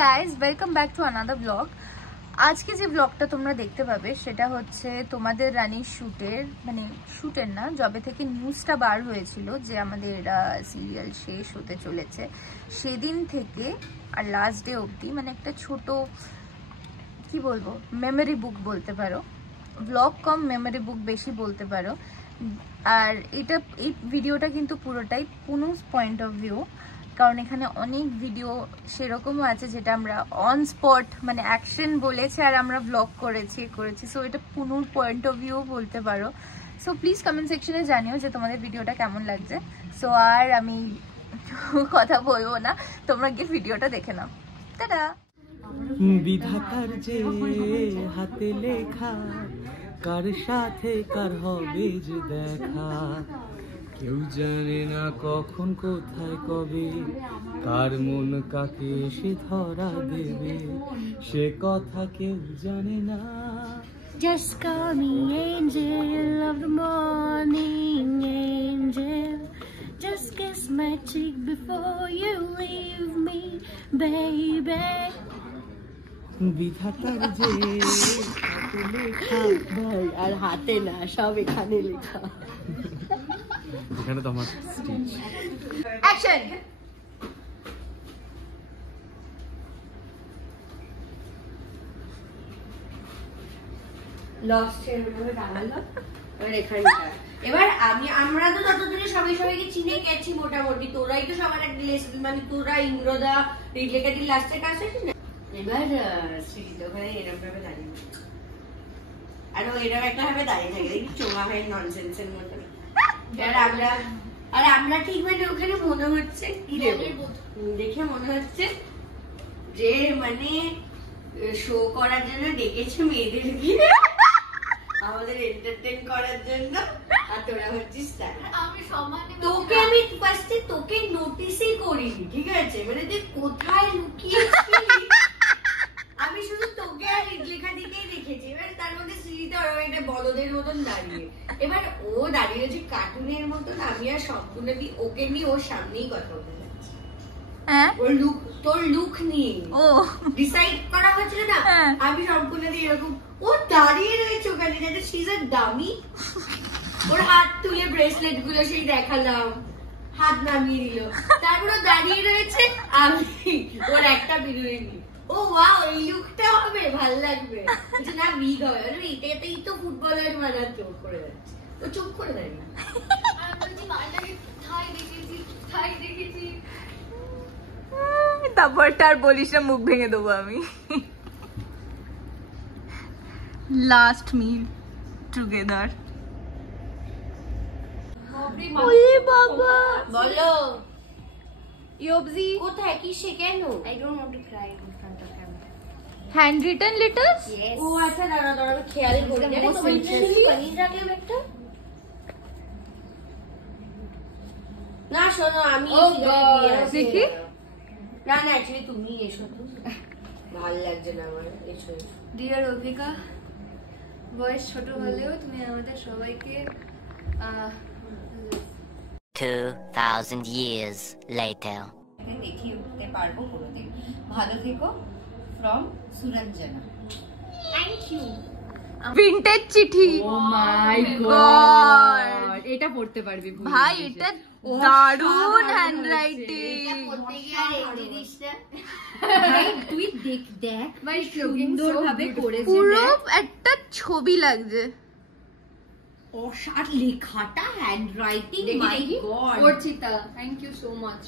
Guys, welcome back to another blog. আজকে যে ব্লগটা তোমরা দেখতে পাবে সেটা হচ্ছে তোমাদের রানীর শুটের না, যবে থেকে নিউজটা বার হয়েছিল যে আমাদের সিরিয়াল শেষ হতে চলেছে সেদিন থেকে আর লাস্ট ডে অবধি, মানে একটা ছোট কি বলবো মেমোরি বুক বলতে পারো, ব্লগ কম মেমোরি বুক বেশি বলতে পারো। আর এই ভিডিওটা কিন্তু পুরোটাই পুনুস পয়েন্ট অফ ভিউ, কারণ এখানে অনেক ভিডিও সেরকমও আছে যেটা আমরা অন স্পট মানে অ্যাকশন বলেছে আর আমরা ব্লগ করেছি। সো এটা পুনুর পয়েন্ট অফ ভিউ বলতে পারো। সো প্লিজ কমেন্ট সেকশনে জানিও যে তোমাদের ভিডিওটা কেমন লাগছে। সো আর আমি কথা বলবো না, তোমরা গিয়ে ভিডিওটা দেখে নাও। টাটা। বিধাতার যে হাতে লেখা, কার সাথে কার হবে যে দেখা, কেউ জানে না কখন কোথায় কবে, কার মন কাকে সে ধরা দেবে, সে কথা কেউ জানে না। Just call me angel of the morning, angel. Just kiss my cheek before you leave me, baby. বিধাতার যে হাতে লেখা, ভাই আর হাতে না, সব এখানে লেখা। এখানে তো আমার স্টিচ। অ্যাকশন। এবার আমরা তো ততদিনে সবাইকে চিনে গেছি মোটামুটি, তোরাই তো সবার একটা মানে তোরা ইন্দ্রদা রিলেকাটির লাস্টের কাজ হয়েছে না। এবার স্মৃতি ওখানে এরকম ভাবে দাঁড়িয়ে, আর এরকম একটা ভাবে দাঁড়িয়ে থাকে, দেখি চোমা ভাই ননসেন্সের মতো। আর আমরা ঠিক মানে ওখানে মনে হচ্ছে কি দেখে মনে হচ্ছে যে মানে শো করার জন্য ডেকেছে মেয়েদেরকে, আমাদের এন্টারটেইন করার জন্য, আর তোরা হচ্ছিস তোকে আমি ফার্স্টে তোকে নোটিসই করিনি, ঠিক আছে? মানে তুই কোথায় লুকিয়েছিলি আমি শুধু তোকে আর লেখা দিকেই দেখেছি। এবার তার মধ্যে শ্রীতে ওর একটা বলদের মতন দাঁড়িয়ে, এবার ও দাঁড়িয়ে হচ্ছে কার্টুনের মতন, আমি আর সম্পূর্ণ ওকে নিয়ে ওর সামনেই কথা বলতে যাচ্ছি। ওর লুক, তোর লুক নিয়ে ডিসাইড করা হয়েছিল না। আমি সম্পূর্ণ দিয়ে এরকম ও দাঁড়িয়ে রয়েছে ওখানে, যাতে শি ইজ আ ডামি। ওর হাত তুলে ব্রেসলেট গুলো সেই দেখালাম, হাত নামিয়ে দিল, তারপর দাঁড়িয়ে রয়েছে, আমি ওর একটা বেরোয়নি। ও ওয়াও, এই লুকটা হবে, ভাল লাগবে না, উইগ হবে, এটাতেই তো ফুটবলার মানার চোখ করে যাচ্ছে, ও চুপ করে দেয় না। তারপরটা আর বলিস না, মুখ ভেঙে দেবো আমি। লাস্ট মিল টুগেদার। বাবা বলো ইয়োবজি কোথায় কি সে কেন? I don't want to cry in front of him. Hand written letters. Yes. ও আচ্ছা, দাঁড়া খেয়াল করে দেখো, পনির রাখলাম একটা। না শোনো, আমি দেখি। না অ্যাকচুয়ালি তুমি এসো তো, ভালো লাগছে না আমার, এসো। ডিয়ার অভিকা, বয়স ছোট হলেও তুমি আমাদের সবাইকে 2000 years later. দেখি উঠতে পারবো কোনোদিন। ভালো থেকো, from Suranjana. Thank you. Vintage চিঠি। ও মাই গড, এটা পড়তে পারবি ভাই, এটা দারুণ হ্যান্ডরাইটিং। তুই দেখ ভাই, সুন্দর ভাবে করেছে, পুরো একটা ছবি লাগছে। আর লেখাটা handwriting, my god. Archita, thank you so much.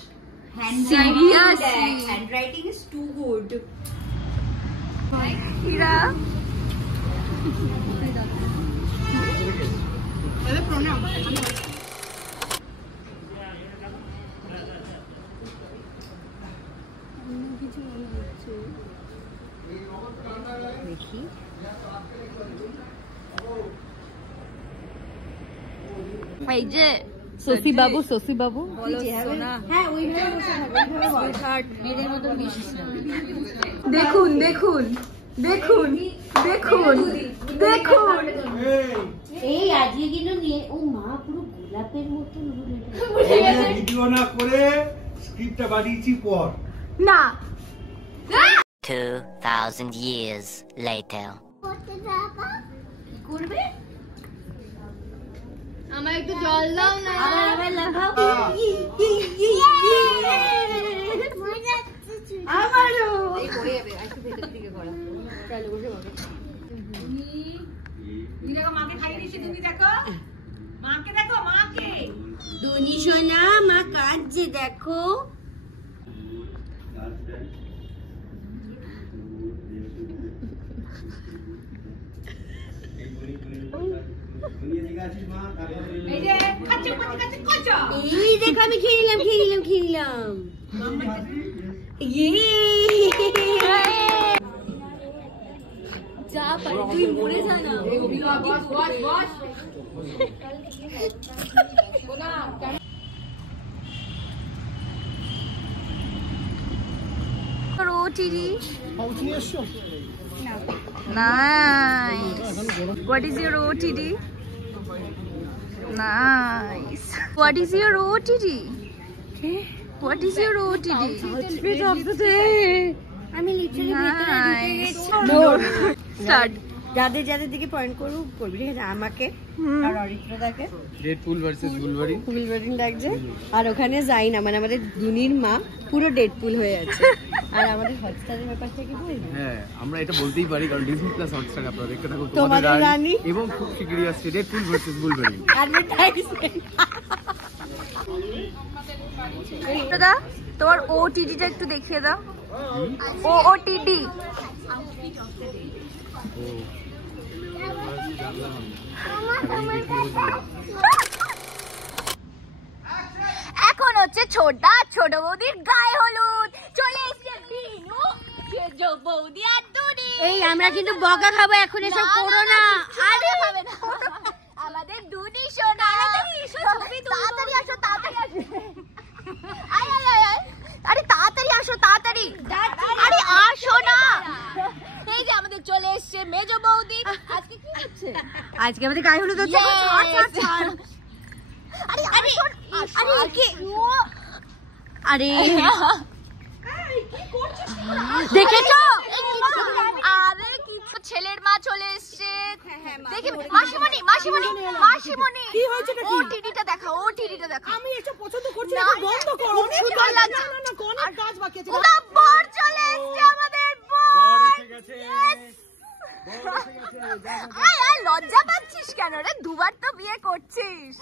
Handwriting is too good. Hira প্রণাম। দেখি এই যে শশী বাবু হ্যাঁ, ওইভাবে বসে থাকো, মেয়েদের মতো মিশিস না। দেখুন দেখুন দেখুন দেখুন দেখুন, এই আজকে কিন্তু নিয়ে ও মা পুরো গোলাপের মতন ভিডিও না করে স্ক্রিপ্টটা বানিয়েছি পর। না 2,000 years later. করবে আমার একটু জল দাও না। আবার লাগাও। আমারও এই পড়ে যাবে, একটু ভেতর দিকে করো। চলো বসে বসে। দুনি সোনা মা কাঁদছে দেখো। এই দেখো আমি খেয়ে নিলাম যা পারি তুই মরে যা না। OTD. Nice. What is your OTD? Nice. What is your OTD? What is your OTD? Outfit of the day. আমি লিটারালি ভেতরে ঢুকে গেছি। Start. যাদের যাদের দিকে পয়েন্ট করবি ঠিক আছে, আমাকে আর অরিত্রদাকে ডেডপুল ভার্সেস বুলভারিন। বুলভারিন লাগছে, আর ওখানে যাই না, মানে আমাদের দুনির মা পুরো ডেডপুল হয়ে আছে। আর আমাদের হটস্টারের ব্যাপারটা কি বলবো? হ্যাঁ, আমরা এটা বলতেই পারি কারণ ডিজনি প্লাস হটস্টার আপনারা দেখতে থাকুন তোমাদের রানী। এবং খুব শিগগিরই আসছে ডেডপুল ভার্সেস বুলভারিন। অ্যাডভার্টাইজমেন্ট। দাদা তোমার OTD টা একটু দেখিয়ে দাও। OTD। এখন হচ্ছে ছোট বৌদির গায়ে হলুদ। চলে এসছে বিনু, সেজ বৌদি আর দুনি। এই আমরা কিন্তু বকা খাবো এখন, এসব করো না। আরে হবে না, আমাদের দুনি সোনা। তাড়াতাড়ি আসো, তাড়াতাড়ি আসো। আয় আয় আয় আয়। আরে তাড়াতাড়ি আসো, তাড়াতাড়ি। আরে আসো না। এই যে আমাদের চলে এসছে মেজ বৌদি। আজকে কি হচ্ছে? আজকে আমাদের গায়ে হলুদ হচ্ছে। আরে আরে আরে কি আরে দেখেছো? আরে কিছু ছেলের মা চলে এসছে। দেখি মাসিমণি কি হয়েছে? OTDটা দেখা, OTDটা দেখা। আমি এটা পছন্দ করছি না, না, বন্ধ করো। খুব সুন্দর লাগছে। না অনেক কাজ বাকি আছে। ওটা বর চলে এসছে, আমাদের বর এসে গেছে। আয় আয়, লজ্জা পাচ্ছিস কেন রে? দুবার তো বিয়ে করছিস।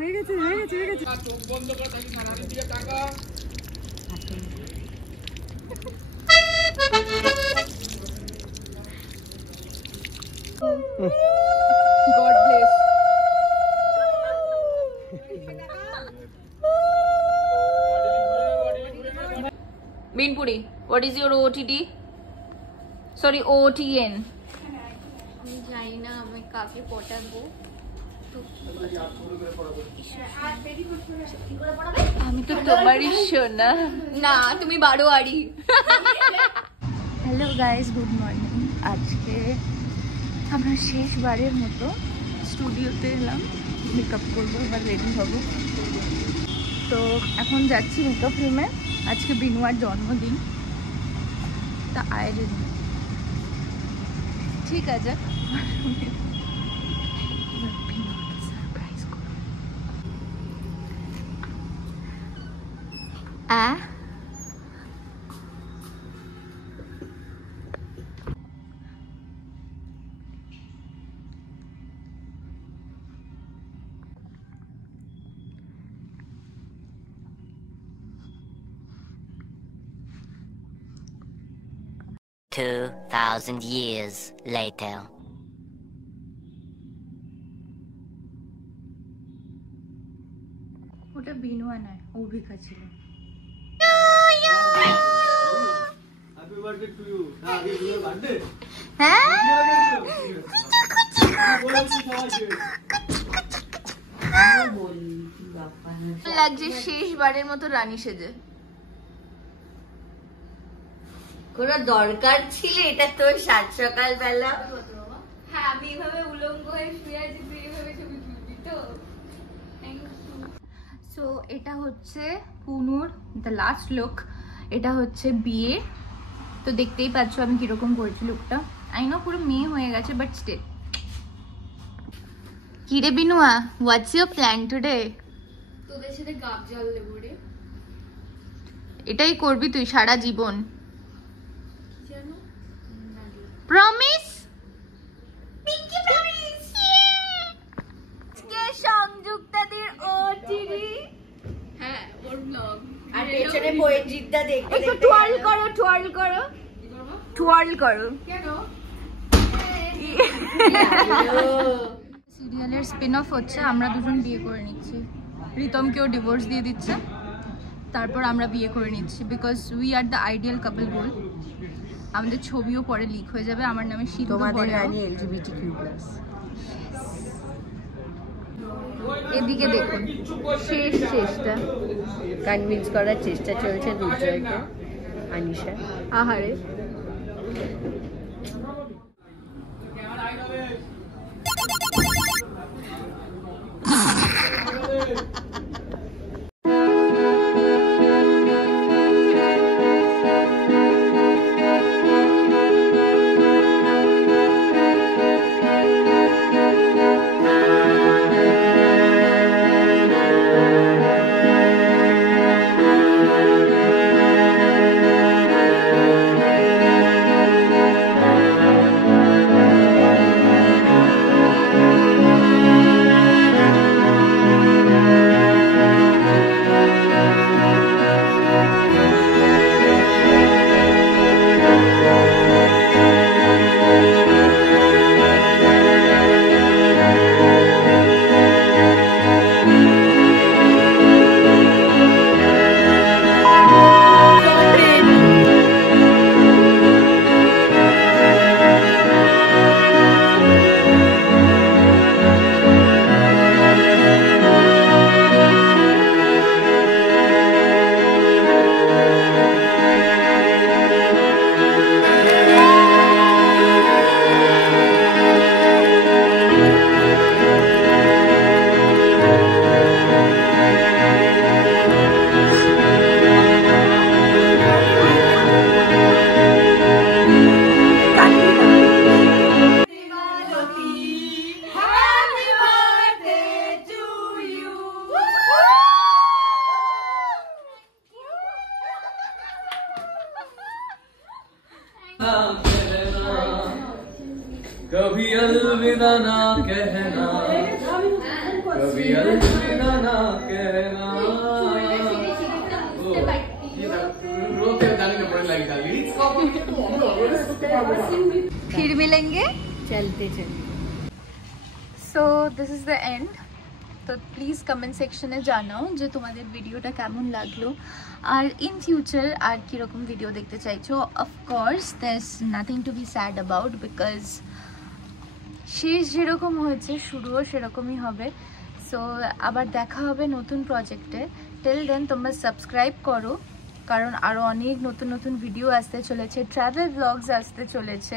হয়ে গেছে। চোখ বন্ধ করে থাকি সামনে দিয়ে টাকা। God bless. Binpuri, what is your OTD? Sorry, OTN. আমি জানি না আমি কাকে পটাবো। আমি তো তোমারই সোনা। না তুমি বারোয়ারি। Hello guys, good morning. আজকে আমরা শেষবারের মতো স্টুডিওতে এলাম, মেকআপ করবো, এবার রেডি হব। তো এখন যাচ্ছি মেকআপ রুমে। আজকে বিনুয়ার জন্মদিন, তা আয় রেডি। ঠিক আছে, সারপ্রাইজ করব। $2,000 years later. ওটা বিনুয়া নয়, অভিকা ছিল। Happy birthday to you. আগে বিয়ের বার্থডে। হ্যাঁ, লাগছে শেষবারের মতো রানী সেজে। কোনো দরকার ছিল এটা তোর সাত সকাল বেলা? হ্যাঁ আমি এভাবে উলঙ্গ হয়ে শুয়ে আছি, তুই এভাবে ছবি তুলবি তো? সো এটা হচ্ছে পুনুর দ্য লাস্ট লুক। এটা হচ্ছে বিয়ে, তো দেখতেই পাচ্ছ আমি কিরকম করেছি লুকটা। আই নো পুরো মেয়ে হয়ে গেছে, বাট স্টিল। কিরে বিনুয়া, হোয়াটস ইউর প্ল্যান টুডে? তোদের সাথে গাব জল দেবো রে। এটাই করবি তুই সারা জীবন? জানো প্রমিস? সংযুক্তাদির ওটিডি। হ্যাঁ ওর ব্লগ। আর পেছনে পরিজিতদা দেখতে একটু দেখতে টুয়ার্ল গেল। করো, টুয়ার্ল করো, টুয়ার্ল করো। কেন? সিরিয়ালের স্পিন অফ হচ্ছে, আমরা দুজন বিয়ে করে নিচ্ছি। রিতমকেও ডিভোর্স দিয়ে দিচ্ছে, তারপর আমরা বিয়ে করে নিচ্ছি, because we are the ideal couple goal. আমাদের ছবিও পরে লিক হয়ে যাবে, আমার নামে সিদ্ধ তোমাদের পরেও। রানী LGBTQ+। এদিকে দেখুন, শেষ চেষ্টা কনভিন্স করার চেষ্টা চলছে দুজয়কে, আনিশা। আহারে। कभी अलविदा ना कहना, कभी अलविदा ना कहना। रोते जाने में पड़ने लगी डाली। फिर मिलेंगे। চলতে চলতে so this is the end. তো প্লিজ কমেন্ট সেকশনে জানাও যে তোমাদের ভিডিওটা কেমন লাগলো, আর ইন ফিউচার আর কীরকম ভিডিও দেখতে চাইছো। Of course there is nothing to be sad about, because শেষ যেরকম হয়েছে শুরুও সেরকমই হবে। সো আবার দেখা হবে নতুন প্রজেক্টে। টিল দেন তোমরা সাবস্ক্রাইব করো, কারণ আরও অনেক নতুন নতুন ভিডিও আসতে চলেছে, ট্রাভেল ব্লগস আসতে চলেছে।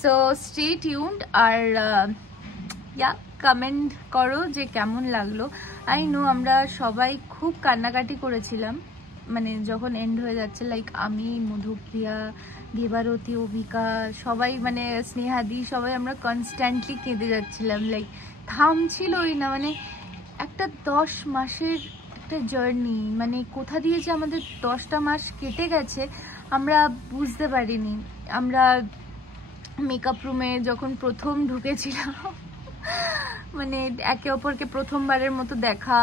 সো স্টে টিউনড, আর কমেন্ট করো যে কেমন লাগলো। আই নো আমরা সবাই খুব কান্নাকাটি করেছিলাম, মানে যখন এন্ড হয়ে যাচ্ছে, লাইক আমি, মধুপ্রিয়া, দেবারতী, অভিকা, সবাই, মানে স্নেহাদি, সবাই আমরা কনস্ট্যান্টলি কেঁদে যাচ্ছিলাম, লাইক থামছিলই না। মানে একটা 10 মাসের একটা জার্নি, মানে কোথা দিয়ে যে আমাদের 10টা মাস কেটে গেছে আমরা বুঝতে পারিনি। আমরা মেকআপ রুমে যখন প্রথম ঢুকেছিলাম, মানে একে অপরকে প্রথমবারের মতো দেখা,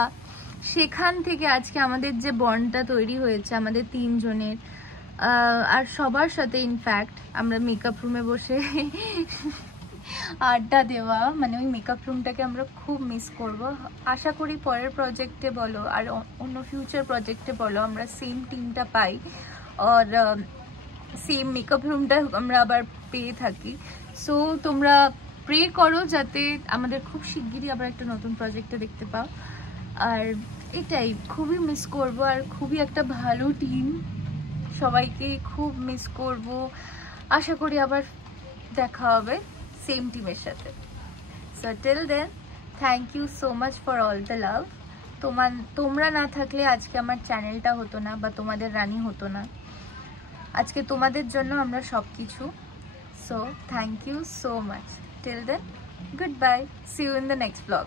সেখান থেকে আজকে আমাদের যে বন্ডটা তৈরি হয়েছে আমাদের তিনজনের, আর সবার সাথে ইনফ্যাক্ট আমরা মেকআপ রুমে বসে আড্ডা দেওয়া, মানে ওই মেকআপ রুমটাকে আমরা খুব মিস করব। আশা করি পরের প্রজেক্টে বলো আর অন্য ফিউচার প্রজেক্টে বলো আমরা সেম টিমটা পাই, আর সেম মেকআপ রুমটা আমরা আবার পেয়ে থাকি। সো তোমরা প্রে করো যাতে আমাদের খুব শিগগিরই আবার একটা নতুন প্রজেক্টে দেখতে পাও। আর এটাই খুবই মিস করব, আর খুবই একটা ভালো টিম, সবাইকে খুব মিস করব। আশা করি আবার দেখা হবে সেম টিমের সাথে। So till then, thank you so much for all the love. তোমরা না থাকলে আজকে আমার চ্যানেলটা হতো না বা তোমাদের রানী হতো না। আজকে তোমাদের জন্য আমরা সব কিছু। So thank you so much. Till then, goodbye, see you in the next blog.